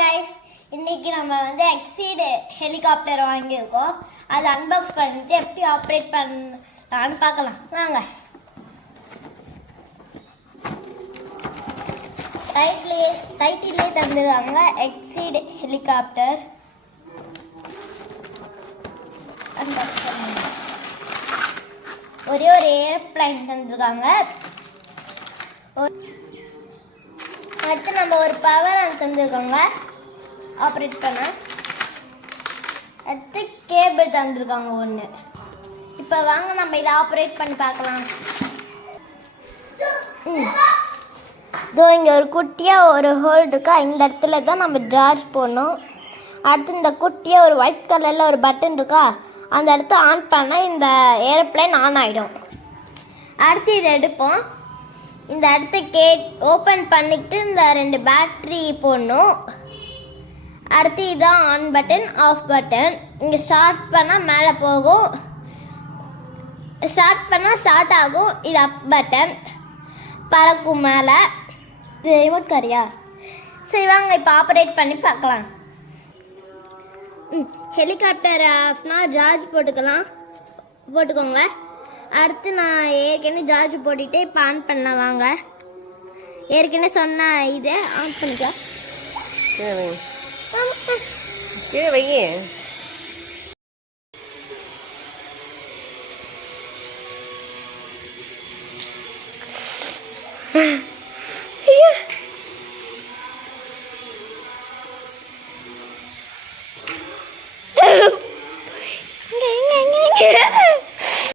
Guys, இன்னைக்கு நம்ம exceed helicopter வாங்கியிருக்கோம். அதை அன்பாக்ஸ் பண்ணிட்டு எப்படி ஆப்ரேட் பண்ணலான்னு பார்க்கலாம் வாங்க. டைட்டிலே தந்துருக்காங்க எக்ஸீட் ஹெலிகாப்டர். ஒரே ஒரு ஏரோப்ளைன் தந்துருக்காங்க. அடுத்து நம்ம ஒரு பவர் தந்துருக்கோங்க ஆப்ரேட் பண்ண. அடுத்து கேபிள் தந்துருக்காங்க ஒன்று. இப்போ வாங்க நம்ம இதை ஆப்ரேட் பண்ணி பார்க்கலாம். இதோ இங்கே ஒரு குட்டியாக ஒரு ஹோல் இருக்கா, இந்த இடத்துல தான் நம்ம சார்ஜ் போடணும். அடுத்து இந்த குட்டியாக ஒரு ஒயிட் கலரில் ஒரு பட்டன் இருக்கா, அந்த இடத்த ஆன் பண்ணால் இந்த ஏரோப்ளைன் ஆன் ஆகிடும். அடுத்து இதை எடுப்போம். இந்த இடத்த ஓப்பன் பண்ணிக்கிட்டு இந்த 2 பேட்ரி போடணும். அடுத்து இதுதான் ஆன் பட்டன், ஆஃப் பட்டன். இங்கே ஸ்டார்ட் பண்ணால் மேலே போகும், ஸ்டார்ட் பண்ணால் ஸ்டார்ட் ஆகும். இது அப் பட்டன், பறக்கும் மேலே. இது ரிமோட் காரியா? சரி வாங்க இப்போ ஆப்ரேட் பண்ணி பார்க்கலாம். ஹெலிகாப்டர் ஆஃப்னா சார்ஜ் போட்டுக்கோங்க. அடுத்து நான் ஏற்கனவே சார்ஜ் போட்டுட்டு இப்போ ஆன் பண்ணலாம் வாங்க. ஏற்கனவே சொன்ன இதை ஆன் பண்ணிக்கலாம்.